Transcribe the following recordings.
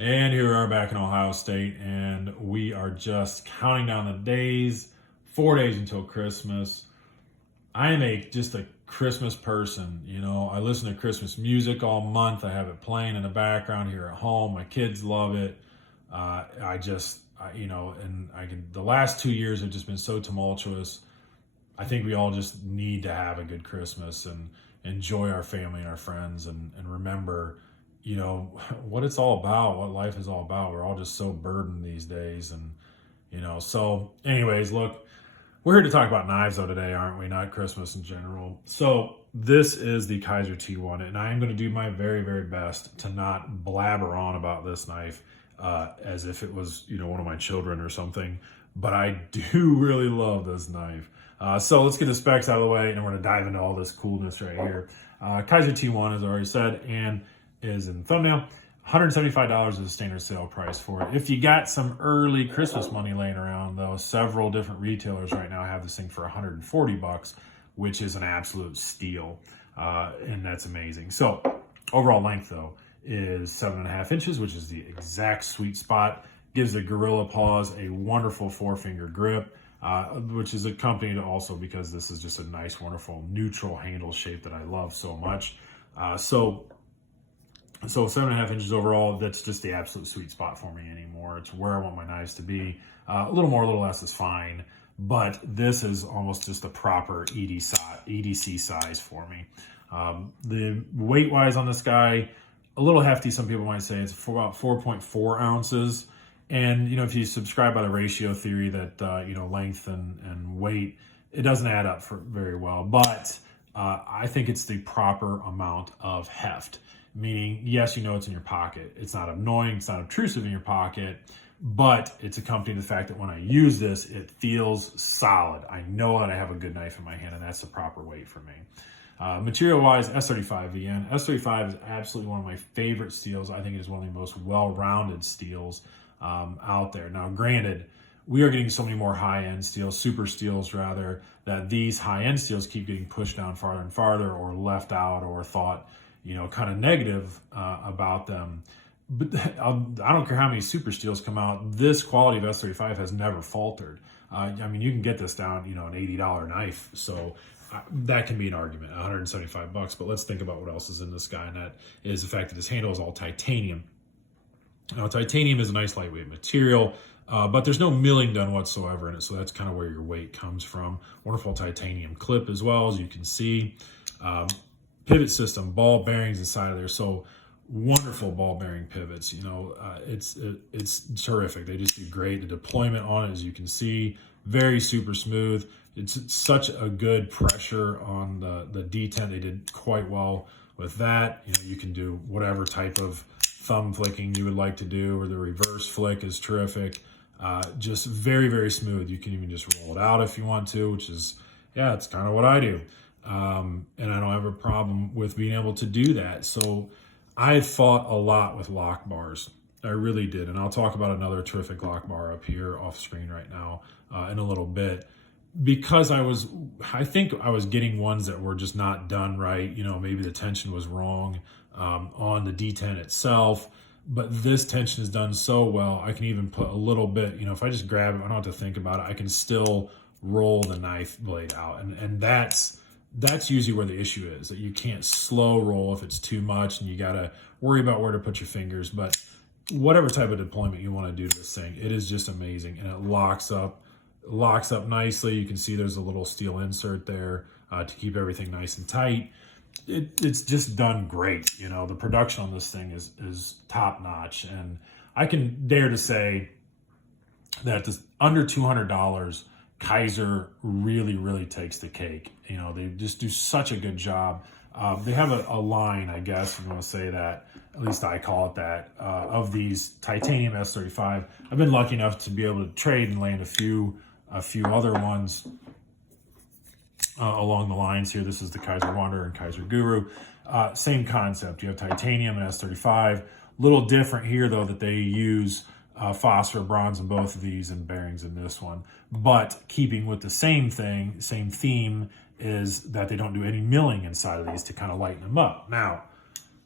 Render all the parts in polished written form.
And here we are back in Ohio State, and we are just counting down the days, 4 days until Christmas. I am just a Christmas person. I listen to Christmas music all month. I have it playing in the background here at home. My kids love it. The last 2 years have just been so tumultuous. I think we all just need to have a good Christmas and enjoy our family and our friends and remember, what it's all about, what life is all about. We're all just so burdened these days. So anyways, look, we're here to talk about knives though today, aren't we? Not Christmas in general. So this is the Kizer T1, and I am going to do my very, very best to not blabber on about this knife as if it was, one of my children or something. But I do really love this knife. So let's get the specs out of the way, and we're going to dive into all this coolness right here. Kizer T1, as I already said, and is in the thumbnail. $175 is the standard sale price for it. If you got some early Christmas money laying around, though, several different retailers right now have this thing for $140, which is an absolute steal, and that's amazing. So overall length, though, is 7.5 inches, which is the exact sweet spot. Gives the Gorilla Paws a wonderful 4-finger grip, which is accompanied also because this is just a nice, wonderful neutral handle shape that I love so much. So 7.5 inches overall, that's just the absolute sweet spot for me anymore. It's where I want my knives to be. A little more, a little less is fine, but this is almost just a proper EDC size for me. The weight-wise on this guy, a little hefty, some people might say. It's for about 4.4 ounces. And, if you subscribe by the ratio theory that, length and weight, it doesn't add up very well. But I think it's the proper amount of heft. Meaning, yes, it's in your pocket. It's not annoying, it's not obtrusive in your pocket, but it's accompanied by the fact that when I use this, it feels solid. I know that I have a good knife in my hand, and that's the proper weight for me. Material-wise, S35 again. S35 is absolutely one of my favorite steels. I think it is one of the most well-rounded steels out there. Now, granted, we are getting so many more high-end steels, super steels rather, that these high-end steels keep getting pushed down farther and farther or left out or thought kind of negative about them. But I don't care how many super steels come out. This quality of S35 has never faltered. You can get this down, an $80 knife. So that can be an argument, $175. But let's think about what else is in this guy, and that is the fact that this handle is all titanium. Now, titanium is a nice lightweight material, but there's no milling done whatsoever in it. So that's kind of where your weight comes from. Wonderful titanium clip as well, as you can see. Pivot system, ball bearings inside of there. So wonderful ball bearing pivots. It's terrific. They just do great. The deployment on it, as you can see, very super smooth. It's such a good pressure on the detent. They did quite well with that. You can do whatever type of thumb flicking you would like to do, or the reverse flick is terrific. Just very, very smooth. You can even just roll it out if you want to, which is, it's kind of what I do. And I don't have a problem with being able to do that. So I fought a lot with lock bars. I really did. And I'll talk about another terrific lock bar up here off screen right now in a little bit. Because I think I was getting ones that were just not done right. Maybe the tension was wrong on the detent itself. But this tension is done so well, I can even put a little bit, if I just grab it, I don't have to think about it. I can still roll the knife blade out. And that's usually where the issue is, that you can't slow roll if it's too much and you got to worry about where to put your fingers. But whatever type of deployment you want to do to this thing, it is just amazing. And it locks up nicely. You can see there's a little steel insert there to keep everything nice and tight. It's just done great. The production on this thing is top notch. And I can dare to say that this under $200, Kizer really, really takes the cake. They just do such a good job. They have a line, I guess, if you want to say that, at least I call it that, of these titanium S35. I've been lucky enough to be able to trade and land a few other ones along the lines here. This is the Kizer Wanderer and Kizer Guru. Same concept. You have titanium and S35. Little different here, though, that they use phosphor, bronze in both of these, and bearings in this one. But keeping with the same theme, is that they don't do any milling inside of these to kind of lighten them up. Now,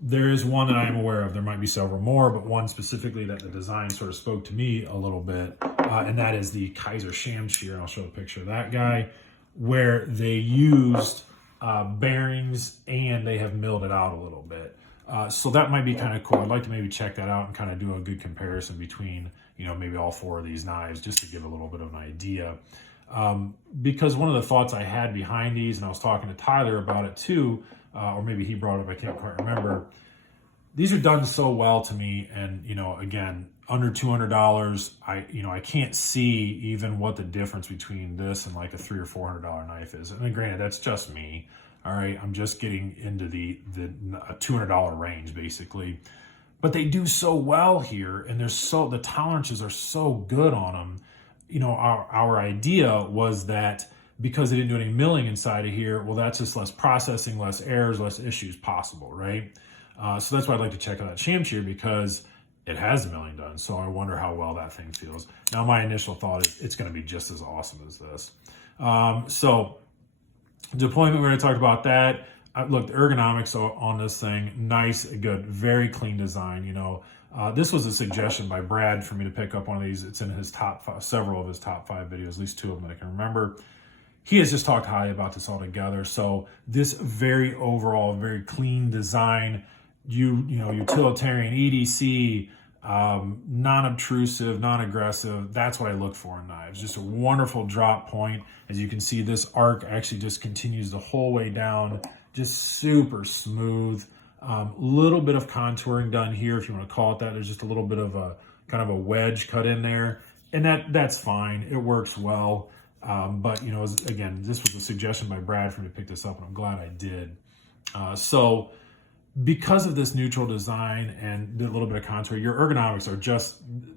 There is one that I am aware of. There might be several more, but one specifically that the design sort of spoke to me a little bit, and that is the Kizer Sham Shear. I'll show a picture of that guy, where they used bearings and they have milled it out a little bit. So that might be kind of cool. I'd like to maybe check that out and kind of do a good comparison between, maybe all four of these knives, just to give a little bit of an idea. Because one of the thoughts I had behind these, and I was talking to Tyler about it too, or maybe he brought it up, I can't quite remember. These are done so well to me, and again, under $200, I can't see even what the difference between this and like a $300 or $400 knife is. And then granted, that's just me. All right, I'm just getting into the $200 range basically, but they do so well here, and the tolerances are so good on them. Our idea was that because they didn't do any milling inside of here, well, that's just less processing, less errors, less issues possible, right? So that's why I'd like to check out that Sham Shear, because it has the milling done. So I wonder how well that thing feels. Now, my initial thought is it's going to be just as awesome as this. So deployment, we already talked about that. Look, the ergonomics on this thing, nice, good, very clean design. This was a suggestion by Brad for me to pick up one of these. It's in his several of his top 5 videos, at least 2 of them that I can remember. He has just talked highly about this altogether. So this very clean design, utilitarian EDC, non-obtrusive, non-aggressive. That's what I look for in knives. Just a wonderful drop point. As you can see, this arc actually just continues the whole way down. Just super smooth. Little bit of contouring done here, if you want to call it that. There's just a little bit of a kind of a wedge cut in there, and that's fine. It works well. But again, this was a suggestion by Brad for me to pick this up, and I'm glad I did. So because of this neutral design and the little bit of contour, your ergonomics are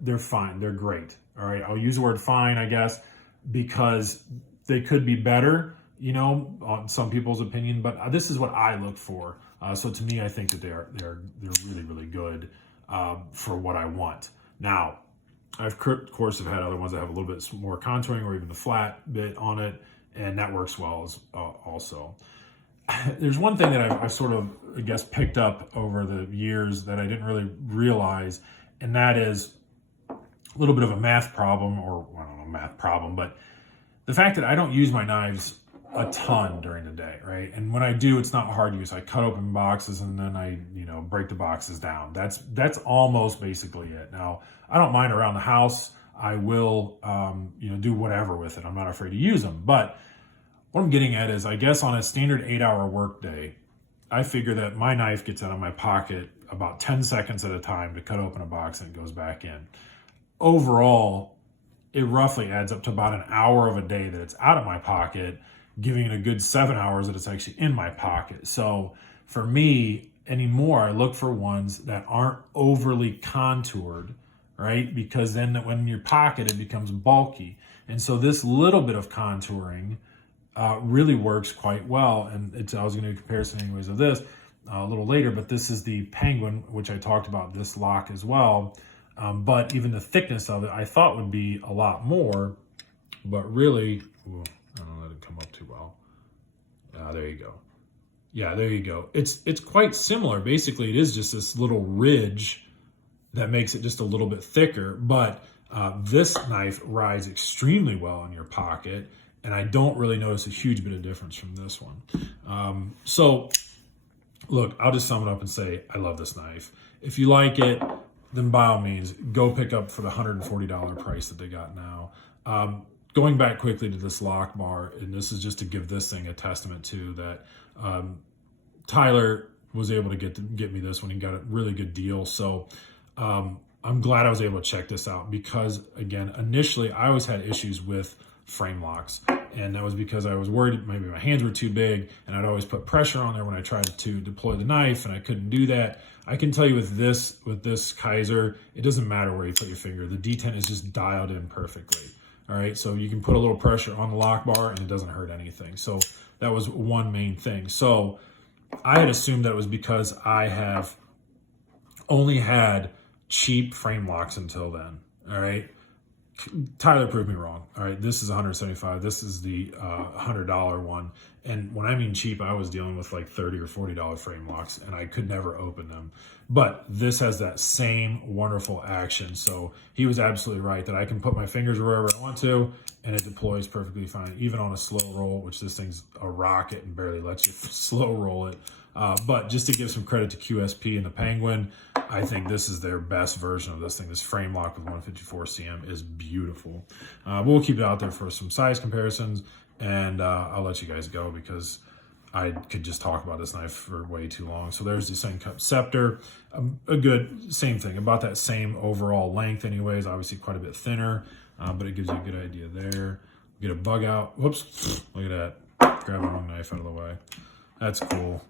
they're fine. They're great. All right. I'll use the word fine, I guess, because they could be better, on some people's opinion, but this is what I look for. So to me, I think that they're really, really good, for what I want. Now, I've of course have had other ones that have a little bit more contouring or even the flat bit on it, and that works well as also. There's one thing that I've sort of, I guess, picked up over the years that I didn't really realize, and that is a little bit of a math problem, or I don't know, math problem, but the fact that I don't use my knives a ton during the day, right? And when I do, it's not hard use. I cut open boxes and then I, break the boxes down. That's almost basically it. Now, I don't mind around the house. I will, do whatever with it. I'm not afraid to use them. But what I'm getting at is, I guess on a standard 8-hour work day, I figure that my knife gets out of my pocket about 10 seconds at a time to cut open a box, and it goes back in. Overall, it roughly adds up to about an hour of a day that it's out of my pocket, giving it a good 7 hours that it's actually in my pocket. So for me anymore, I look for ones that aren't overly contoured, right? Because then when in your pocket, it becomes bulky. And so this little bit of contouring really works quite well. And I was going to do a comparison anyways of this a little later, but this is the Penguin, which I talked about this lock as well. But even the thickness of it, I thought would be a lot more, but really, I don't know, that didn't come up too well. There you go. Yeah, there you go. It's quite similar. Basically, it is just this little ridge that makes it just a little bit thicker, but this knife rides extremely well in your pocket, and I don't really notice a huge bit of difference from this one. So, look, I'll just sum it up and say I love this knife. If you like it, then by all means, go pick up for the $140 price that they got now. Going back quickly to this lock bar, and this is just to give this thing a testament to that Tyler was able to get me this one. He got a really good deal. So I'm glad I was able to check this out, because, again, initially I always had issues with frame locks. And that was because I was worried maybe my hands were too big, and I'd always put pressure on there when I tried to deploy the knife, and I couldn't do that. I can tell you with this Kizer, it doesn't matter where you put your finger. The detent is just dialed in perfectly. All right, so you can put a little pressure on the lock bar and it doesn't hurt anything. So that was one main thing. So I had assumed that it was because I have only had cheap frame locks until then. All right, Tyler proved me wrong. All right, this is $175. This is the $100 one. And when I mean cheap, I was dealing with like $30 or $40 frame locks, and I could never open them. But this has that same wonderful action. So he was absolutely right that I can put my fingers wherever I want to, and it deploys perfectly fine, even on a slow roll, which this thing's a rocket and barely lets you slow roll it. But just to give some credit to QSP and the Penguin, I think this is their best version of this thing. This frame lock with 154 cm is beautiful. We'll keep it out there for some size comparisons, and I'll let you guys go because I could just talk about this knife for way too long. So there's the Sun Cup Scepter, a good, same thing, about that same overall length anyways, obviously quite a bit thinner, but it gives you a good idea there. Get a bug out. Whoops, look at that. Grab the wrong knife out of the way. That's cool.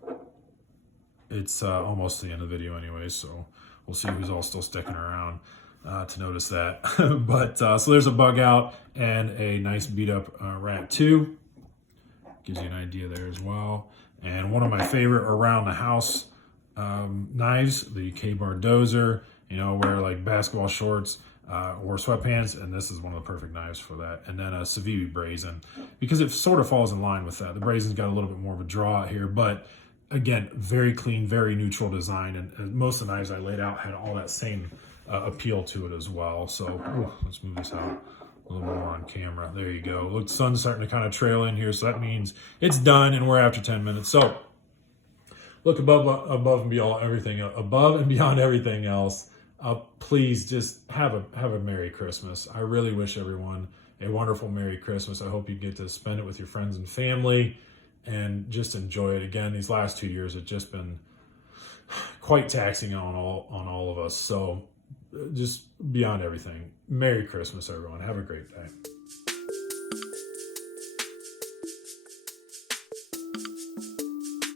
It's almost the end of the video anyways, so we'll see who's all still sticking around to notice that. But so there's a bug out and a nice beat up Rat 2. Gives you an idea there as well. And one of my favorite around the house knives, the K-Bar Dozer. You know, wear like basketball shorts or sweatpants, and this is one of the perfect knives for that. And then a Civivi Brazen, because it sort of falls in line with that. The Brazen's got a little bit more of a draw out here, but again, very clean, very neutral design, and most of the knives I laid out had all that same appeal to it as well. So let's move this out a little more on camera. There you go. Look, the sun's starting to kind of trail in here, so that means it's done, and we're after 10 minutes. So look above and beyond everything else. Please just have a Merry Christmas. I really wish everyone a wonderful Merry Christmas. I hope you get to spend it with your friends and family and just enjoy it. Again, these last 2 years have just been quite taxing on all of us. So just beyond everything, Merry Christmas, everyone. Have a great day.